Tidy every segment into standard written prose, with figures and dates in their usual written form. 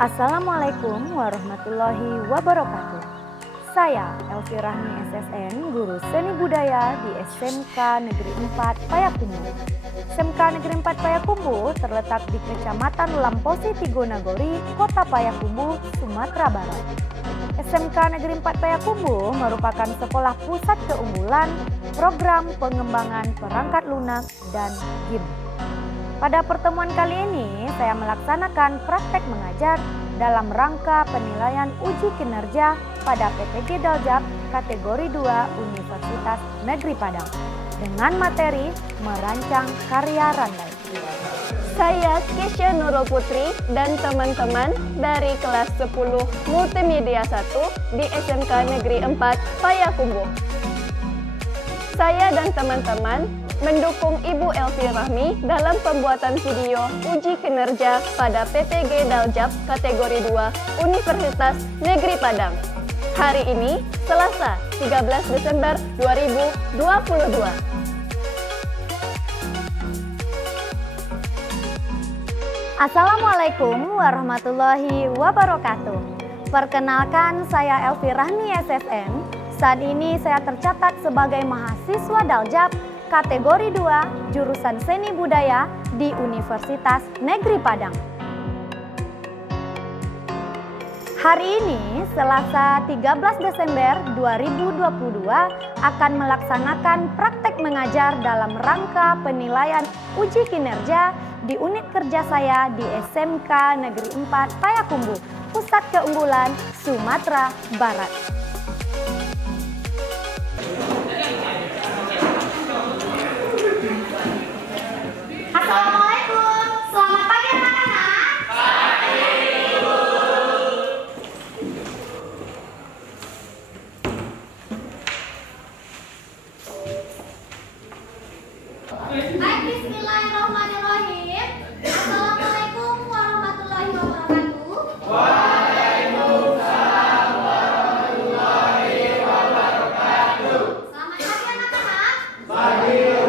Assalamualaikum warahmatullahi wabarakatuh. Saya Elvi Rahmi SSN, Guru Seni Budaya di SMK Negeri 4 Payakumbuh. SMK Negeri 4 Payakumbuh terletak di Kecamatan Lamposi Tigonagori, Kota Payakumbuh, Sumatera Barat. SMK Negeri 4 Payakumbuh merupakan sekolah pusat keunggulan program pengembangan perangkat lunak dan game. Pada pertemuan kali ini, saya melaksanakan praktek mengajar dalam rangka penilaian uji kinerja pada PTG Daljab kategori 2 Universitas Negeri Padang dengan materi merancang karya randai. Saya Kesha Nurul Putri dan teman-teman dari kelas 10 Multimedia 1 di SMK Negeri 4 Payakumbuh. Saya dan teman-teman mendukung Ibu Elvi Rahmi dalam pembuatan video uji kinerja pada PTG Daljab kategori 2 Universitas Negeri Padang. Hari ini, Selasa 13 Desember 2022. Assalamualaikum warahmatullahi wabarakatuh. Perkenalkan, saya Elvi Rahmi SSN. Saat ini saya tercatat sebagai mahasiswa Daljab kategori 2 jurusan Seni Budaya di Universitas Negeri Padang. Hari ini, Selasa 13 Desember 2022, akan melaksanakan praktek mengajar dalam rangka penilaian uji kinerja di unit kerja saya di SMK Negeri 4 Payakumbuh, Pusat Keunggulan Sumatera Barat. Assalamualaikum, selamat pagi anak-anak. Pagi, Ibu. Baik, bismillahirrahmanirrahim. Assalamualaikum warahmatullahi wabarakatuh. Waalaikumsalam warahmatullahi wabarakatuh. Selamat pagi anak-anak. Pagi.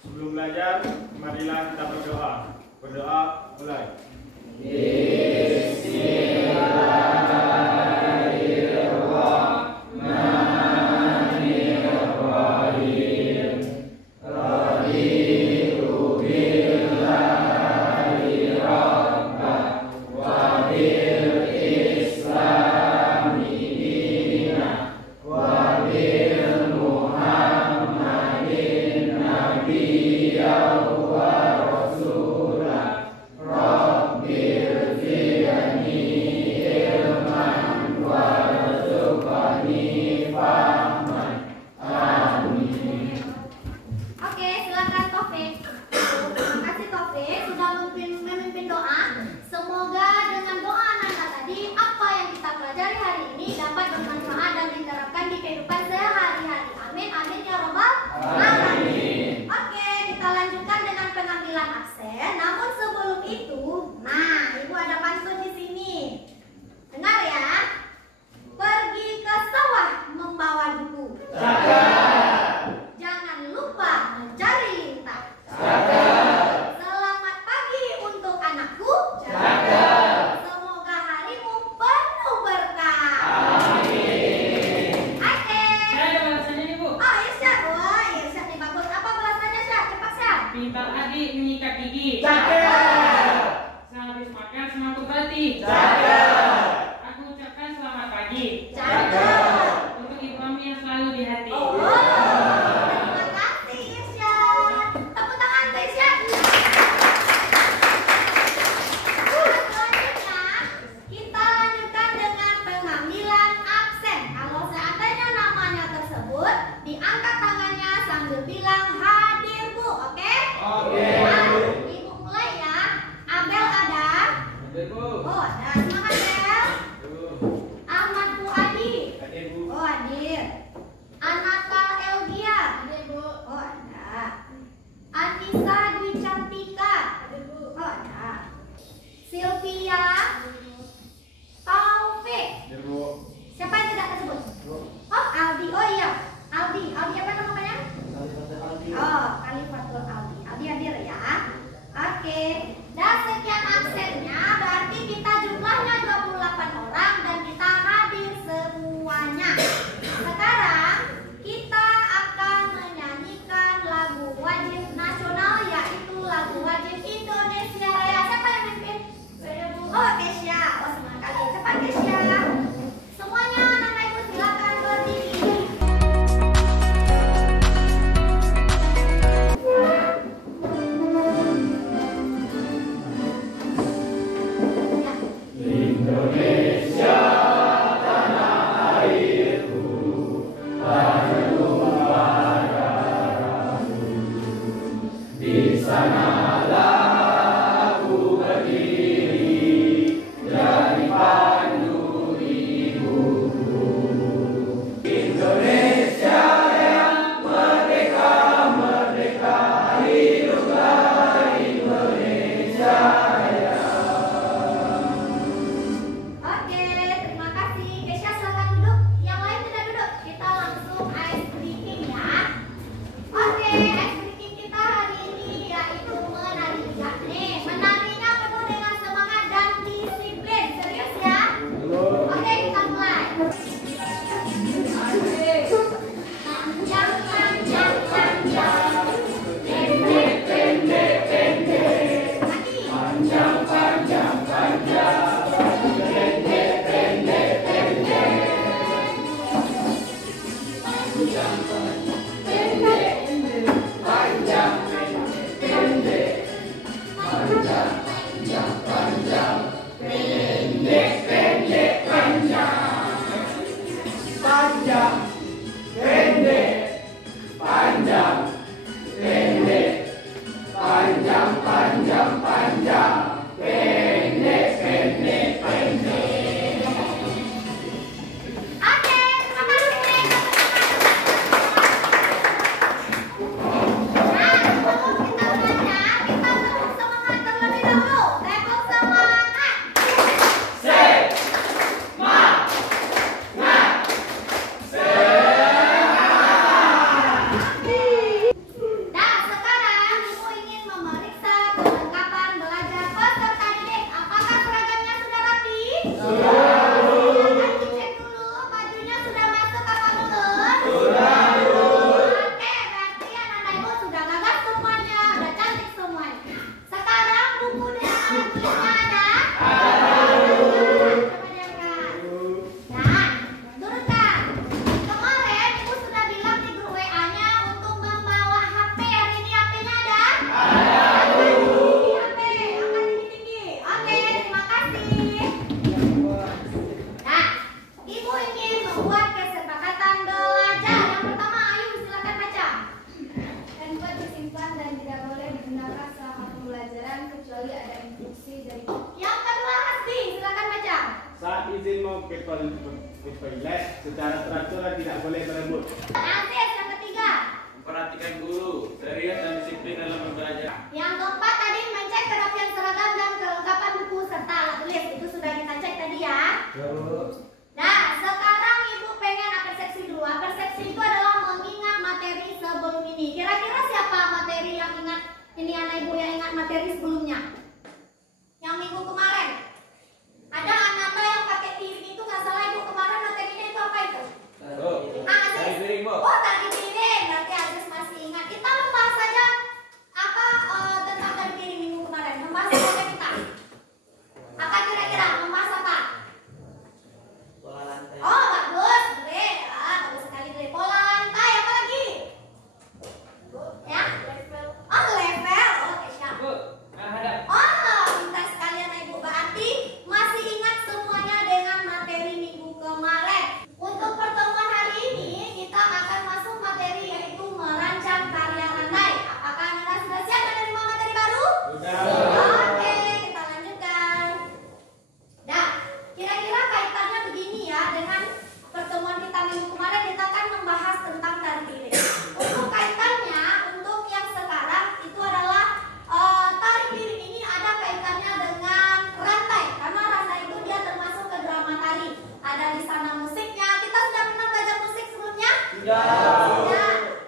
Sebelum belajar, marilah kita berdoa. Berdoa mulai. Pintar adik menyikat gigi. Cakep. Sehabis makan semangkuk roti. Cakep. Aku ucapkan selamat pagi. Cakep. Untuk Ibu Ami yang selalu di hati. Terima kasih Irsya. Tepuk tangan untuk Irsya. Selanjutnya kita lanjutkan dengan pengambilan absen. Kalau seandainya namanya tersebut, diangkat tangannya sambil bilang hadir Bu, oke? Oke. Ibu mulai ya. Abel ada? Hadir, Bu. Oh, ada. Semangat. Oh, Kesya. Oh, semangat kali. Cepat, Kesya. Semuanya anak-anak ibu silakan berdiri. Oke, terima kasih. Kesya silakan duduk. Yang lain tidak duduk. Kita langsung ice breaking ya. Oke, ice breaking kita hari ini yaitu menari. Ya, nih, menarinya penuh dengan semangat dan disiplin. Serius ya? Oke, kita mulai. Panjang, panjang, panjang. Pendek, pendek, pendek. Lagi. Panjang, panjang, panjang. Oke, terima kasih. Nah, sebelum kita belajar, kita tepuk semangat terlebih dahulu. Tepuk semangat. Nah, sekarang ibu ingin memeriksa kelengkapan belajar peserta didik. Apakah seragamnya sudah rapi? Silakan dicek dulu, bajunya sudah masuk apa belum? Oke, berarti anak-anak ibu sudah gagas semuanya, udah cantik semuanya. Sekarang buku dan alat tulisnya ada? Coba diangkat. Nah, turunkan. Kemarin ibu sudah bilang di grup WA-nya untuk membawa HP. Hari ini HP-nya ada? Ini HP, angkat tinggi-tinggi. Oke, terima kasih. Nah, ibu ingin membuat kesepakatan belajar. Yang pertama, ayo silakan baca. Handphone disimpan dan tidak boleh digunakan selama pembelajaran kecuali ada instruksi dari Yang kedua, Hasbi, silakan baca. Saat izin mau ke toilet secara teratur dan tidak boleh berebut. Nanti yang ketiga. Memperhatikan guru, serius dan disiplin dalam belajar. Yang keempat tadi mencek kerapian seragam dan kelengkapan buku serta alat tulis. Itu sudah kita cek tadi ya. Nah, sekarang ibu pengen persepsi dulu. Persepsi itu adalah mengingat materi sebelum ini. Kira-kira siapa materi yang ingat? Ini anak ibu yang ingat materi sebelumnya. Yang minggu kemarin. Ada Ananda yang pakai piring itu, nggak salah ibu kemarin materinya itu apa itu? Aziz. Oh, tadi piring. Berarti Aziz masih ingat. Kita membahas saja apa tentang tadi piring minggu kemarin. Membahas apa kita? Apa kira-kira? Membahas apa? Oh, bagus. Bre. Bagus sekali, Bre. Pola lantai. Apa lagi? Ya? Oh, level. Oh, Kesya. Oh, pintar sekali anak ibu. Berarti masih ingat semuanya dengan materi minggu kemarin. Untuk pertemuan hari ini kita akan masuk materi yaitu merancang karya landai. Apakah Anda sudah siap menerima materi baru? Oke, kita lanjutkan. Nah, kira-kira kaitannya begini ya dengan pertemuan kita minggu kemarin, kita akan membahas tentang tari piring. Untuk kaitannya, untuk yang sekarang itu adalah tari piring ini ada kaitannya dengan rantai, karena rantai itu dia termasuk ke drama tari. Ada di sana musiknya. Kita sudah pernah belajar musik sebelumnya? Sudah.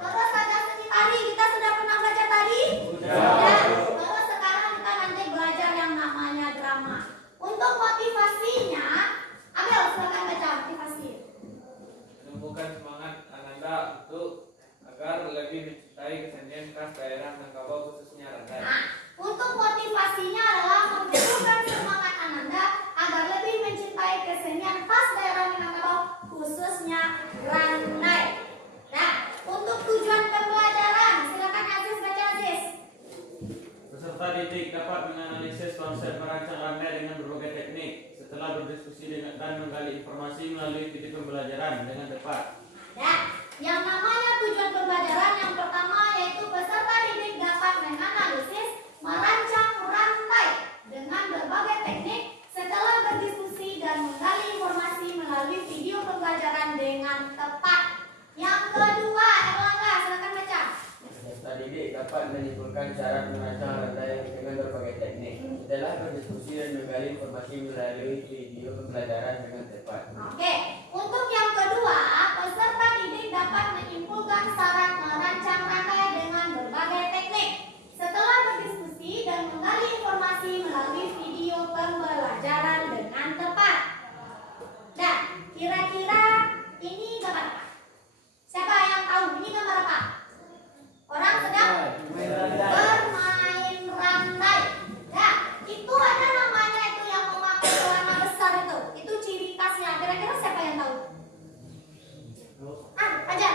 Terus ada seni tari. Kita sudah pernah belajar tari? Sudah. Terus sekarang kita nanti belajar yang namanya drama. Untuk motivasinya, Abel silakan baca motivasi. Menumbuhkan semangat Ananda untuk agar lebih mencintai kesenian khas daerah Minangkabau khususnya rantai. Nah, untuk motivasinya adalah menumbuhkan semangat Ananda khususnya Randai. Nah, untuk tujuan pembelajaran, silakan Aziz baca Aziz. Peserta didik dapat menganalisis konsep merancang randai dengan berbagai teknik setelah berdiskusi dan menggali informasi melalui video pembelajaran dengan tepat. Nah, yang namanya tujuan pembelajaran yang pertama yaitu peserta didik dapat menganalisis, merancang rantai dengan berbagai teknik setelah berdiskusi dan menggali informasi melalui video pembelajaran dengan tepat. Yang kedua, Erlangga, silakan baca. Peserta didik dapat menyimpulkan cara merancang rantai dengan berbagai teknik setelah berdiskusi dan menggali informasi melalui video pembelajaran dengan tepat. Oke, untuk yang kedua, peserta didik dapat menyimpulkan syarat merancang rantai dengan berbagai teknik setelah berdiskusi dan menggali informasi melalui video pembelajaran dengan tepat. Nah, kira-kira ini gambar apa? Siapa yang tahu ini gambar apa? Orang sedang bermain rantai. Nah, itu ada namanya itu yang memakai celana besar itu. Itu ciri khasnya. Kira-kira siapa yang tahu? Ajar.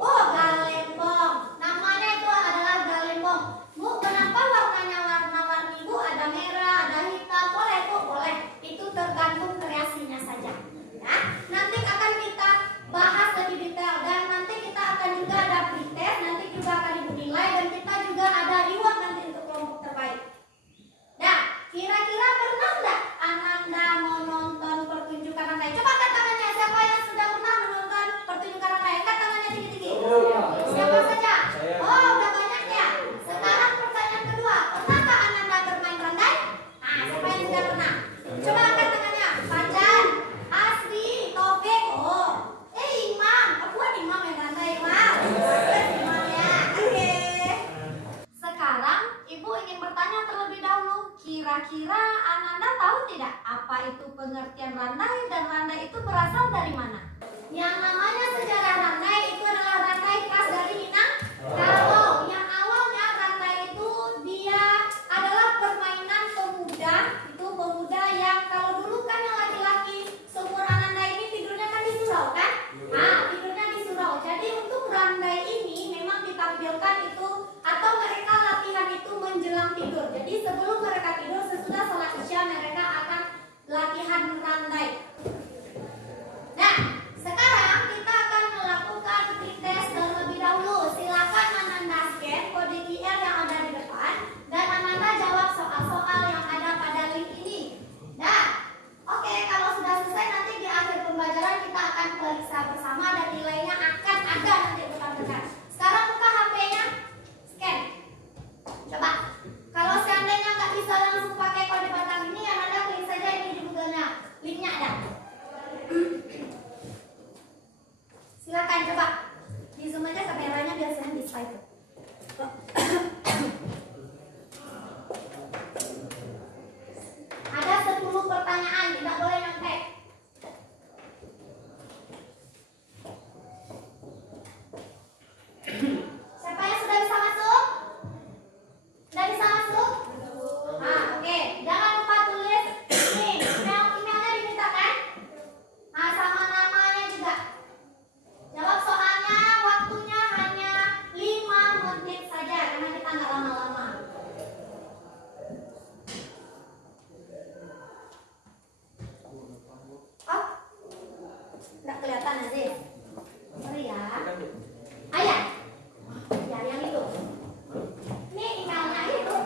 Oh, galembong. Namanya itu adalah galembong. Bu, kenapa warnanya warna-warni Bu? Ada merah, ada hitam. Boleh Bu, boleh. Itu tergantung kreasinya saja. Nah, nanti akan kita bahas lebih detail dan nanti kita akan juga ada pretest, nanti juga akan dinilai dan kita juga ada reward nanti untuk kelompok terbaik. Nah, kira-kira pernah nggak Ananda menonton pertunjukan rantai? Coba angkat tangannya, siapa yang sudah pernah menonton pertunjukan rantai? Angkat tangannya tinggi-tinggi. Siapa saja? Oh, udah banyak ya. Sekarang pertanyaan kedua, pernahkah Ananda bermain rantai? Nah, siapa yang sudah pernah? Coba angkat tangannya. Fajar, Asri, Taufik. Oh, Imam. Aku ada Imam yang rantai, Imam. Imam ya. Oke. Sekarang Ibu ingin bertanya terlebih dahulu, kira-kira Ananda tahu tidak apa itu pengertian rantai dan rantai itu berasal dari mana? Yang namanya sejarah rantai itu adalah rantai khas dari Minangkabau. Yang awalnya rantai itu dia adalah permainan pemuda. Itu pemuda yang kalau dulu kan yang laki-laki seumur Ananda ini tidurnya kan di surau kan? Nah, tidurnya di surau. Jadi untuk rantai ini memang ditampilkan itu atau mereka latihan itu menjelang tidur. Jadi sebelum mereka tidur sesudah sholat isya mereka akan latihan rantai. Nah, sekarang kita akan melakukan pretest terlebih dahulu. Silakan Ananda scan kode QR yang ada di depan dan Ananda jawab soal-soal yang ada pada link ini. Nah, oke, kalau sudah selesai nanti di akhir pembelajaran kita akan periksa bersama dan nilainya akan ada nanti rekan-rekan. Sekarang buka HP-nya, scan. Coba. Kalau seandainya nggak bisa langsung pakai kode batang ini, Ananda klik saja ini di Google-nya. Linknya ada. Silakan coba di zoom aja kameranya biar saya bisa itu. Ada 10 pertanyaan, tidak boleh nyontek. Siapa yang sudah bisa masuk? Sudah bisa masuk? Nah, oke. Jangan lupa tulis ini. Emailnya diminta kan? Nah, sama namanya juga. Jawab soalnya, waktunya hanya 5 menit saja karena kita nggak lama-lama. Oh, nggak kelihatan Aziz. Sorry ya. Ayah, ya yang itu. Ini emailnya itu.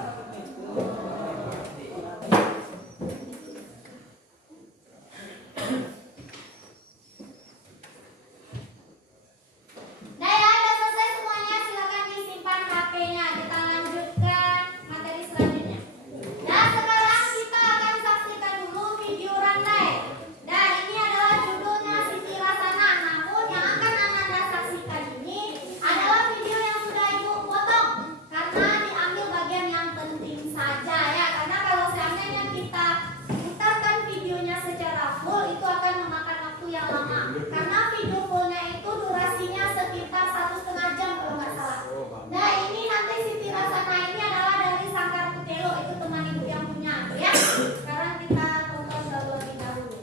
Nah ya, udah selesai semuanya. Silakan disimpan HP-nya. Kita lanjutkan materi selanjutnya. Nah, sekarang kita akan saksikan dulu video rantai. Dan ini adalah judulnya Siti Rasana. Namun yang akan Ananda saksikan ini adalah video yang sudah Ibu potong karena diambil bagian yang penting saja ya. Karena kalau seandainya kita putarkan videonya secara full itu akan memakan waktu yang lama. Karena video fullnya itu durasinya sekitar 1,5 jam kalau nggak salah. Nah ini nanti Siti Rasana ini adalah dari Sangkar Kutelo, itu teman Ibu yang punya ya. Sekarang kita tonton terlebih dahulu.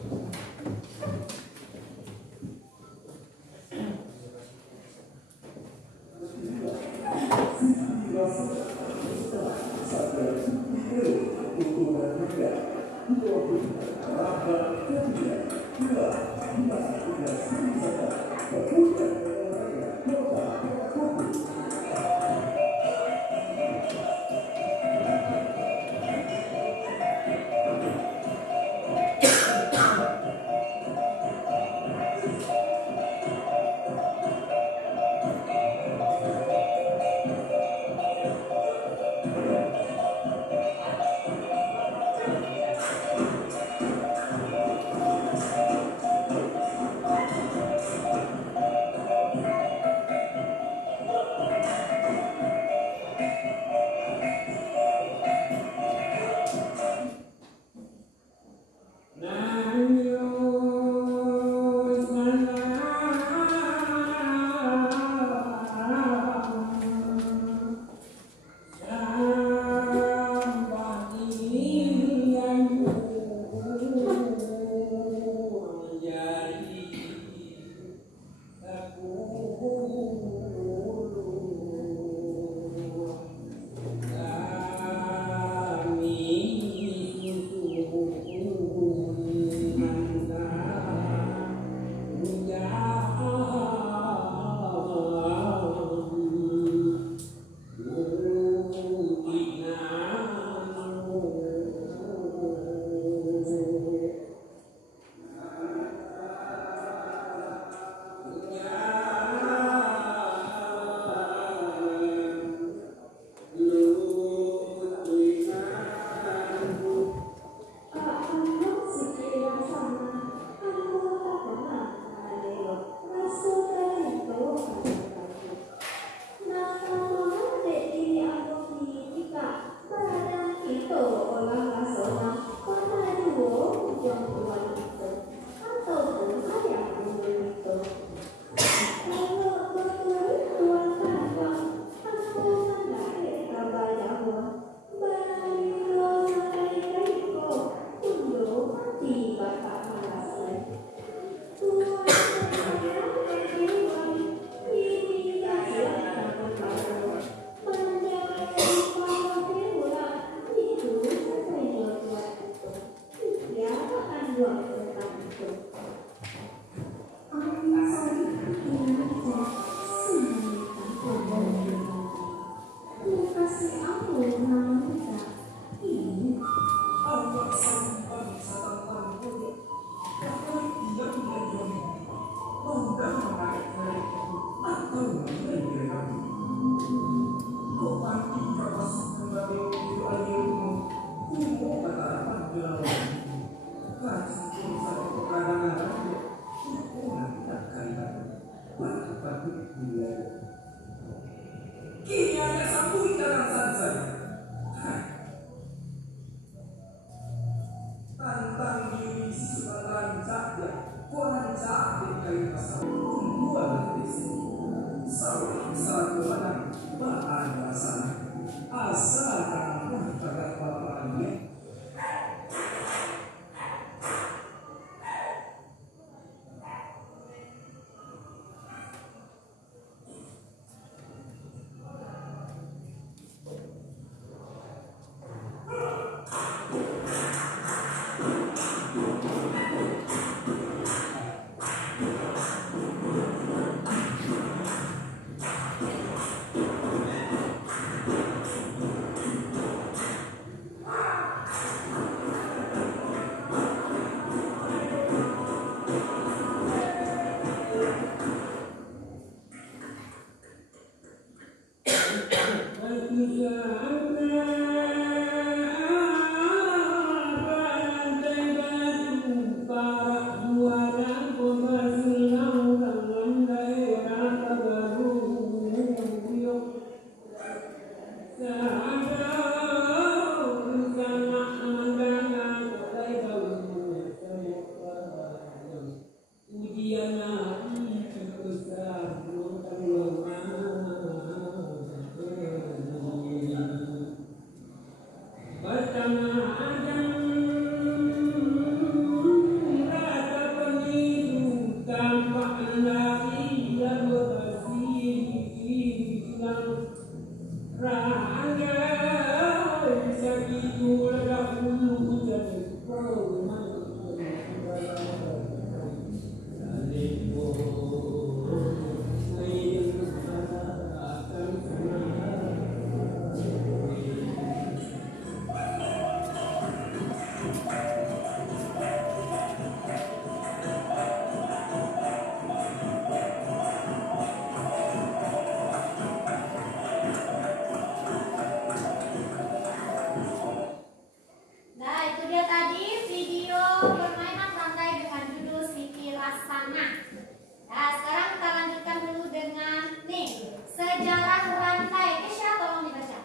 Nah, itu dia tadi video permainan rantai dengan judul Siti Rasana. Nah, sekarang kita lanjutkan dulu dengan nih, sejarah rantai. Kesha, tolong dibaca.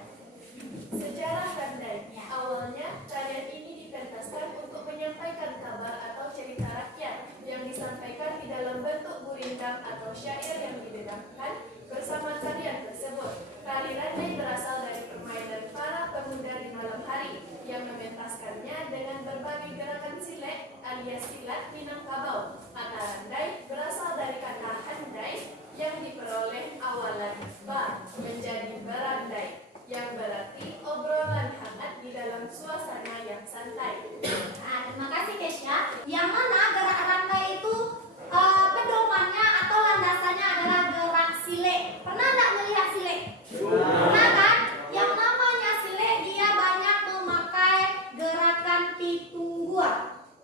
Sejarah rantai. Awalnya, tarian ini dipentaskan untuk menyampaikan kabar atau cerita rakyat yang disampaikan di dalam bentuk gurindam atau syair yang didedahkan bersama tarian tersebut. Tari rantai berasal dari permainan para pemuda di malam hari yang mementaskannya dengan berbagai gerakan silet alias silat Minangkabau. Kata randai berasal dari kata handai yang diperoleh awalan ba menjadi berandai, yang berarti obrolan hangat di dalam suasana yang santai. Nah, terima kasih Kesha. Yang mana gerak rantai itu pedomannya atau landasannya adalah gerak sile. Pernah nggak melihat sile? Pernah kan? Yang namanya sile dia banyak memakai gerakan pitungguan.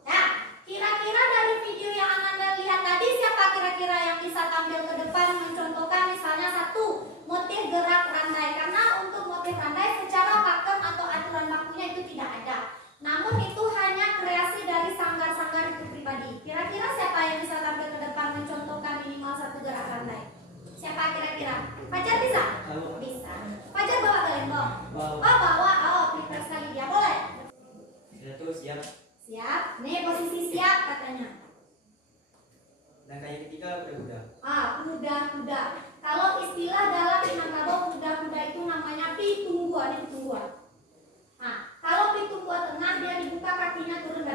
Nah, kira-kira dari video yang Anda lihat tadi siapa kira-kira yang bisa tampil ke depan mencontohkan misalnya satu motif gerak rantai, karena untuk motif rantai secara pakem atau aturan bakunya itu tidak ada. Namun itu hanya kreasi dari sanggar-sanggar itu pribadi. Kira-kira siapa yang bisa tampil ke depan mencontohkan minimal satu gerak rantai? Siapa kira-kira? Fajar bisa? Bisa. Fajar bawa gelembong? Oh bawa, oh prepare sekali dia, boleh? Satu siap. Siap, nih posisi siap katanya. Langkah yang ketiga kuda-kuda. Kuda-kuda. Kalau istilah dalam Minangkabau kuda-kuda itu namanya pitungguan, ini pitungguan. Nah, kalau pitungguan tengah dia dibuka kakinya turun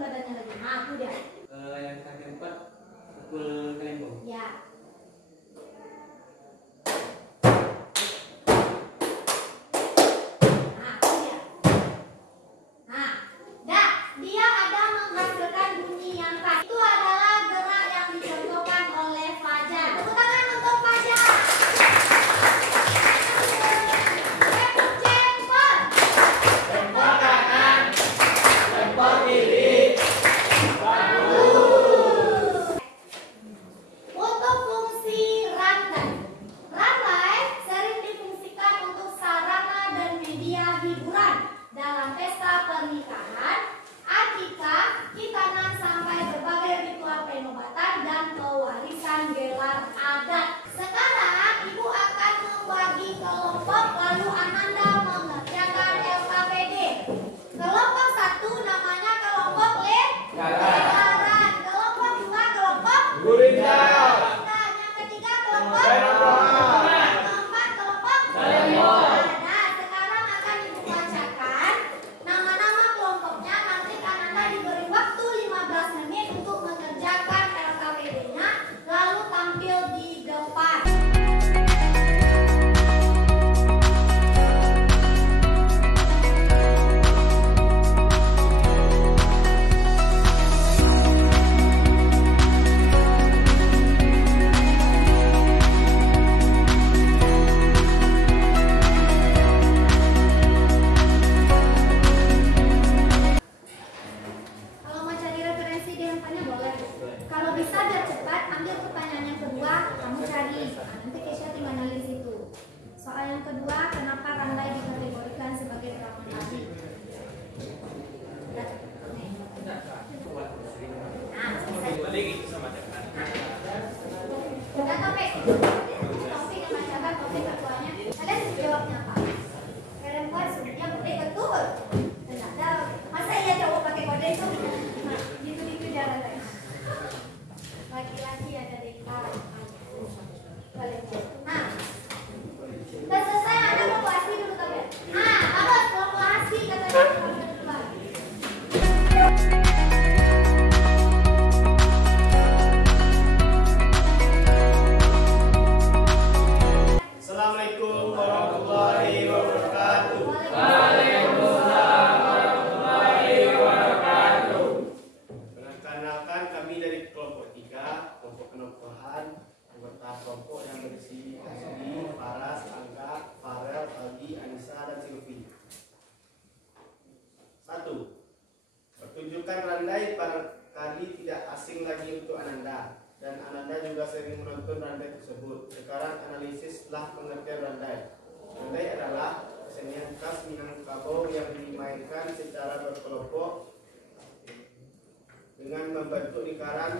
badannya lagi. Nah, itu dia. Yang keempat pukul gelembong. Ya. Nah, itu dia. Nah, dia ada menghasilkan bunyi yang khas. Itu adalah gerak yang dicontohkan oleh Fajar. Tepuk tangan untuk Fajar. Jempol. Jempol kanan, jempol kiri. Untuk fungsi rantai. Rantai sering difungsikan untuk sarana dan media hiburan dalam pesta pernikahan, akikah, khitanan sampai berbagai ritual penobatan dan pewarisan gelar adat. Sekarang Ibu akan membagi kelompok lalu Ananda mengerjakan LKPD. Kelompok 1 namanya kelompok lebaran. Kelompok 2 kelompok Gurindam. Nah, yang ketiga kelompok keempat kelompok Nah, sekarang akan Ibu bacakan nama-nama kelompoknya. Nanti Ananda diberi waktu 15 menit sekarang analisislah pengertian randai. Randai adalah kesenian khas Minangkabau yang dimainkan secara berkelompok dengan membentuk lingkaran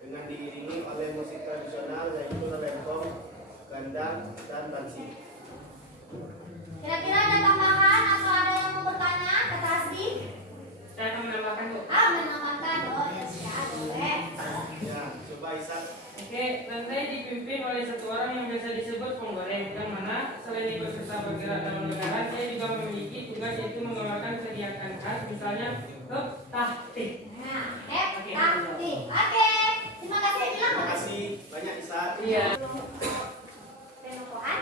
dengan diiringi oleh musik tradisional yaitu lempong, gandang, dan bansi. Kira-kira ada tambahan atau ada yang mau bertanya ke Tasdi? Saya akan menambahkan, Bu. Menambahkan. Oh ya siap, boleh. Ya, coba Isak. Oke, randai dipimpin oleh satu orang yang biasa disebut penggoreng, yang mana selain ikut serta bergerak dalam negara, dia juga memiliki tugas yaitu menggambarkan kegiatan khas, misalnya tahtik. Nah, tahtik. Oke, terima kasih. Bilang Terima kasih banyak Isak. Iya. Penokohan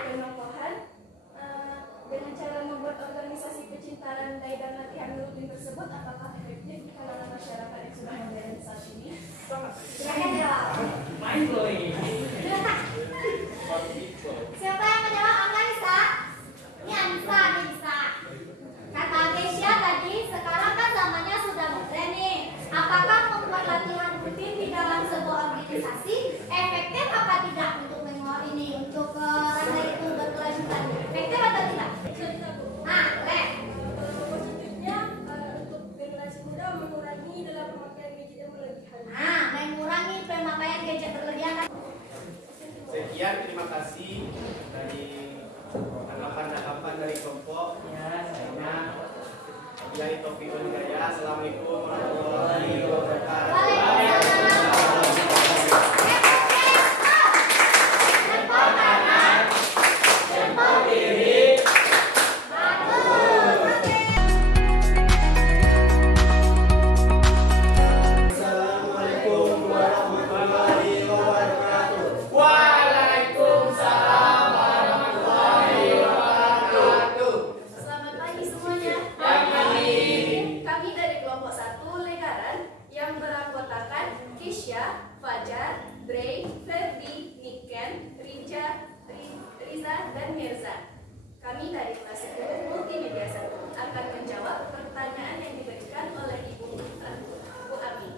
dengan cara membuat organisasi pecinta randai dan latihan rutin tersebut, apakah efektif di kalangan masyarakat yang sudah modern saat ini? Silakan jawab. Mind blowing. Siapa yang menjawab? Anissa? Ini Anissa, ini bisa. Kata Keisha tadi, sekarang kan zamannya sudah modern nih. Apakah membuat latihan rutin di dalam sebuah organisasi efektif apa tidak untuk untuk randai itu berkelanjutan? Efektif atau tidak? Nah, boleh. Positifnya untuk generasi muda mengurangi dalam pemakaian gadget yang berlebihan. Nah, mengurangi pemakaian gadget berlebihan. Sekian, terima kasih dari tanggapan-tanggapan dari kelompok. Wabillahi taufiq wal hidayah. Assalamualaikum warahmatullahi wabarakatuh. Selamat pagi semuanya. Kami dari kelompok 1 Legaran yang beranggotakan Keisha, Fajar, Bray, Ferdi, Niken, Riza, dan Mirza. Kami dari kelas 10 Multimedia 1 akan menjawab pertanyaan yang diberikan oleh Ibu Ami.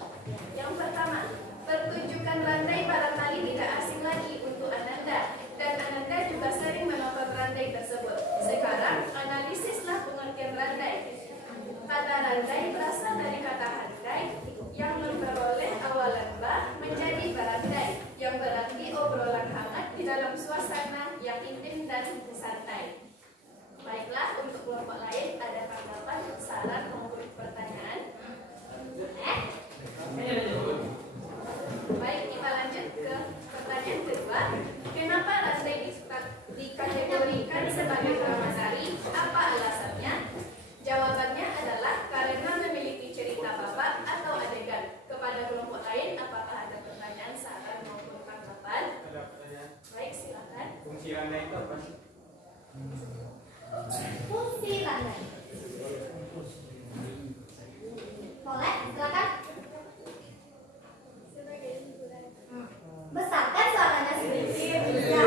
Yang pertama, pertunjukan randai barangkali tidak asing lagi untuk Ananda, dan Ananda juga sering menonton randai tersebut. Sekarang, analisislah pengertian randai. Kata randai berasal dari kata handai yang memperoleh awalan ba menjadi barandai, yang berarti obrolan hangat di dalam suasana yang intim dan santai. Baiklah, untuk kelompok lain ada tanggapan, saran maupun pertanyaan? Baik, kita lanjut ke pertanyaan kedua. Kenapa randai dikategorikan sebagai drama sari? Apa alasannya? Jawabannya adalah karena memiliki cerita babak atau adegan. Kepada kelompok lain, apakah ada pertanyaan, saran maupun tanggapan? Ada pertanyaan. Baik, silakan. Fungsi randai itu apa sih? Fungsi randai. Boleh, silakan. Besarkan suaranya sedikit. Ya.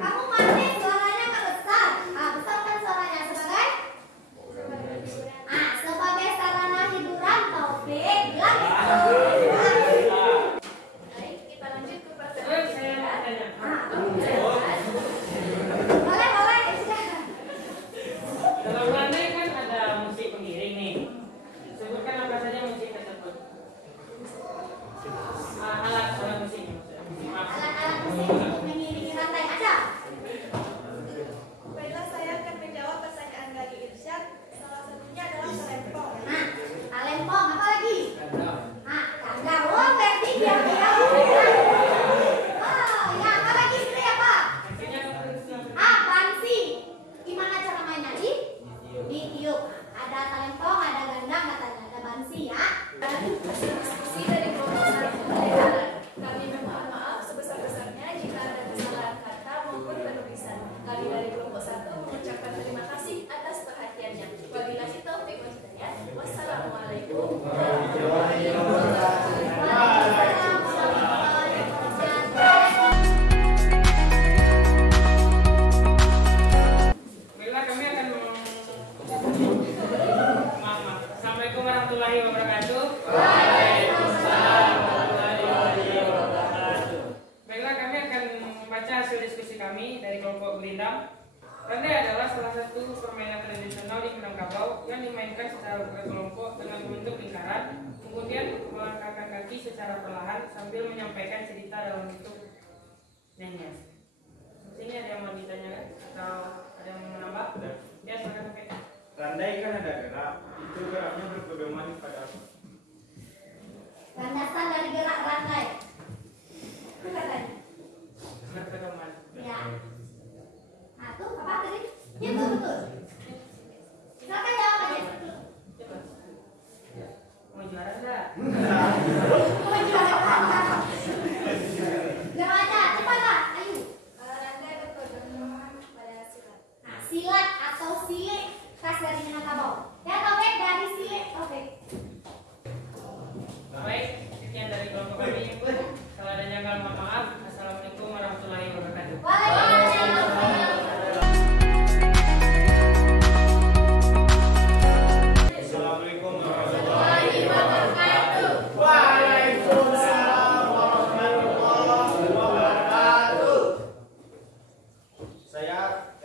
Kamu mati suaranya nggak besar. Besarkan suaranya sebagai. Sebagai sarana hiburan Taufik. Bilang gitu. Baik, kita lanjut ke pertanyaan Saya mau tanya. Boleh. Dalam randai kan ada musik pengiring nih. Sebutkan apa saja musik tersebut. Alat musik. Alat-alat musik untuk mengiringi randai ada. Baiklah, saya akan menjawab pertanyaan dari Irsyad. Salah satunya adalah selempong. Talempong apa lagi? Gandang. Oh, berarti dia. Ya, apa lagi Sri apa? Bansi. Gimana cara mainnya? memainkan secara berkelompok dengan membentuk lingkaran, kemudian melangkahkan kaki secara perlahan sambil menyampaikan cerita dalam bentuk nyanyian. Ini ada yang mau ditanyakan atau ada yang mau menambah? Ya, silakan sampaikan. Randai kan ada gerak, itu geraknya berpedoman pada apa? Landasan dari gerak randai. Itu katanya. Berpedoman. Ya. Nah, tuh apa tadi? Ya, betul. Silakan jawab aja. Coba. Mau juara enggak? Mau juara apa? Gak ada, cepatlah, ayo. Kalau randai berpedoman pada silat. Nah, silat atau silik khas dari Minangkabau. Ya, Taufik dari silik, Taufik. Baik, sekian dari kelompok kami. Kalau ada yang janggal, mohon maaf. Assalamualaikum warahmatullahi wabarakatuh. Waalaikumsalam. Assalamualaikum warahmatullahi Wabarakatuh. Waalaikumsalam warahmatullahi wabarakatuh.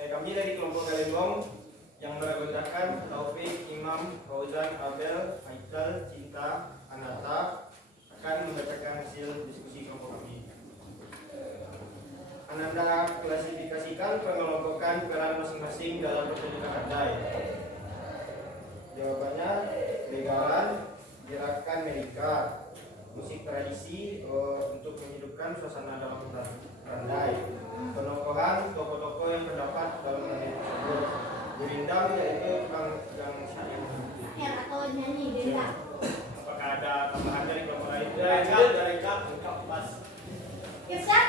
Kami dari kelompok Galembong yang beranggotakan Taufik, Imam, Fauzan, Abel, Aital, Cinta, Anata akan membacakan hasil diskusi kelompok kami. Ananda klasifikasikan pengelompokan peran masing-masing dalam pertunjukan randai. Jawabannya legaran, gerakan Amerika, musik tradisi untuk menghidupkan suasana dalam randai, penokohan tokoh-tokoh yang terdapat dalam randai tersebut, gerindam yaitu yang syair Atau nyanyi, Denda. apakah ada tambahan dari kelompok lain? Dari kap, pas. Irsyad?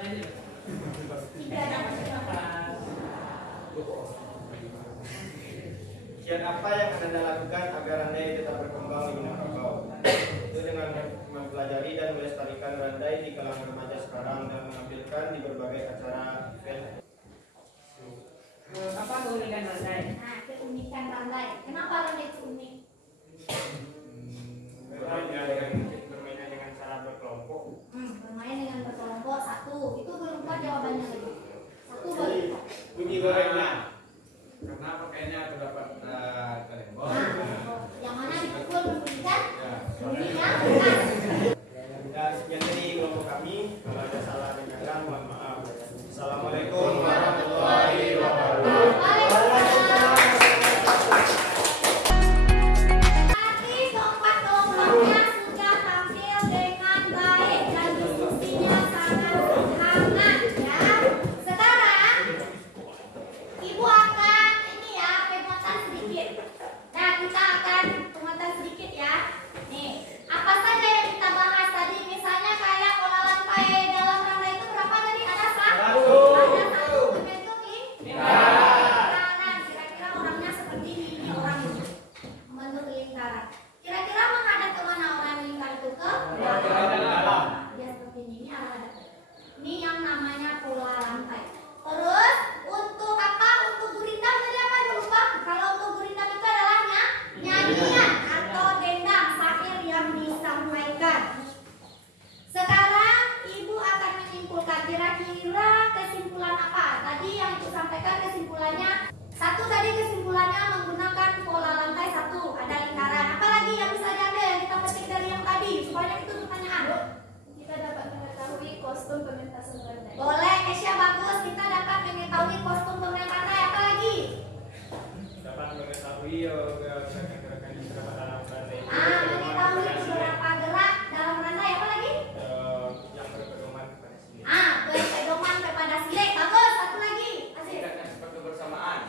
Lanjut. Tidak ada. Kiat apa yang Anda lakukan agar randai tetap berkembang di Minangkabau? Itu dengan mempelajari dan melestarikan randai di kalangan remaja sekarang dan menampilkan di berbagai acara event. Apa keunikan randai? Nah, keunikan randai. Kenapa randai itu unik? Bermainnya dengan cara berkelompok. Bermain dengan berkelompok satu. Itu belum keluar jawabannya lagi. Satu baru. Bunyi gorengnya. Karena pakainya terdapat Galembong. Nah, yang mana dipukul berbunyikan? Bunyinya. Dan sekian dari kelompok kami. Kalau ada salah dan kata, mohon maaf. Assalamualaikum warahmatullahi wabarakatuh. Artis keempat kelompoknya sudah tampil dengan baik dan diskusinya sangat hangat ya. Sekarang Ibu akan ini ya penguatan sedikit. Nah, kita akan penguatan sedikit ya. Nih, apa saja yang kita bahas tadi? Misalnya kayak pola lantai dalam randai itu berapa tadi? Ada satu. Ada satu bentuk lingkaran. Kira-kira orangnya seperti ini orang ini. Membentuk lingkaran. Kira-kira menghadap kemana orang lingkar itu ke? Dalam. Dia seperti ini arah hadap. Ini yang namanya pola lantai. Terus untuk apa? Untuk gurindam tadi apa? Lupa. Kalau untuk gurindam itu adalah nyanyian atau dendang syair yang disampaikan. Sekarang Ibu akan menyimpulkan kira-kira kesimpulan apa? Tadi yang Ibu sampaikan kesimpulannya satu, tadi kesimpulannya menggunakan pola lantai satu, ada lingkaran. Apalagi yang bisa diambil yang kita petik dari yang tadi? Supaya itu pertanyaan. Kita dapat mengetahui kostum pementasan randai. Boleh, Kesya bagus. Kita dapat mengetahui kostum pemain randai. Apa lagi? Dapat mengetahui gerakan-gerakan yang terdapat dalam randai. Mengetahui beberapa gerak dalam randai. Apa lagi? Yang berpedoman kepada sini. Berpedoman kepada silik. Bagus. Satu lagi. Aziz. Gerakan seperti bersamaan.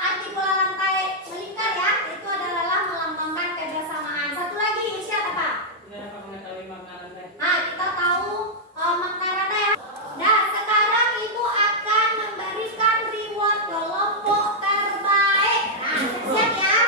Arti pola lantai melingkar ya. Itu adalah melambangkan kebersamaan. Satu lagi, Irsyad apa? Kita dapat mengetahui makna randai. Kita tahu makna randai ya. Nah, sekarang Ibu akan memberikan reward kelompok terbaik. Nah, siap ya.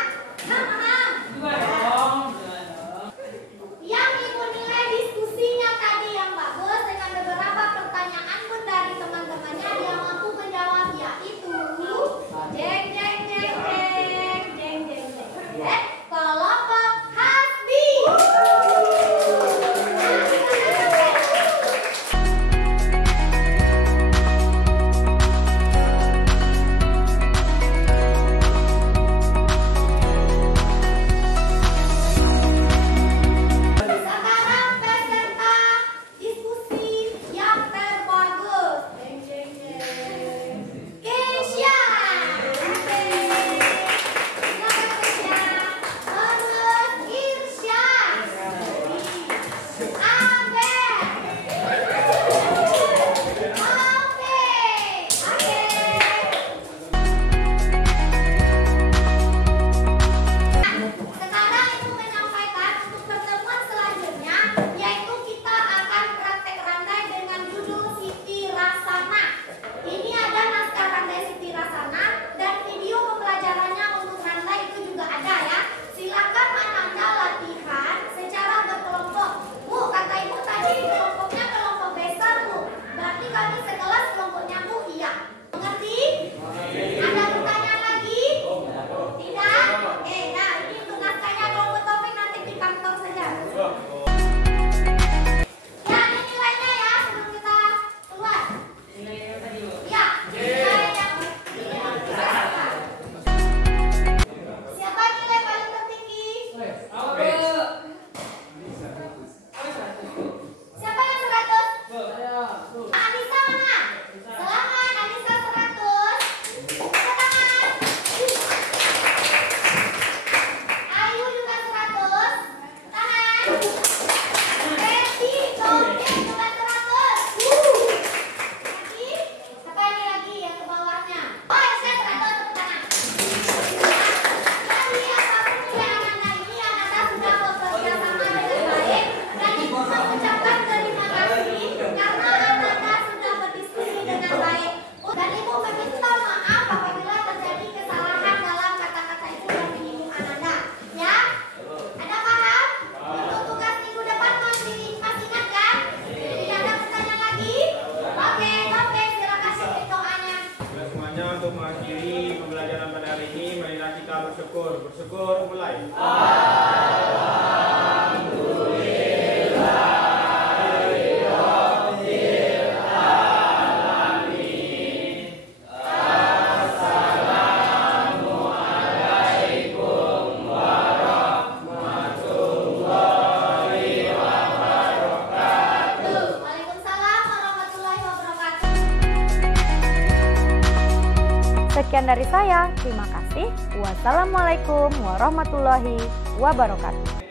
memberkati pembelajaran pada hari ini. Marilah kita bersyukur. Bersyukur mulai. Waalaikumsalam warahmatullahi wabarakatuh. Sekian dari saya, terima kasih. Wassalamualaikum warahmatullahi wabarakatuh.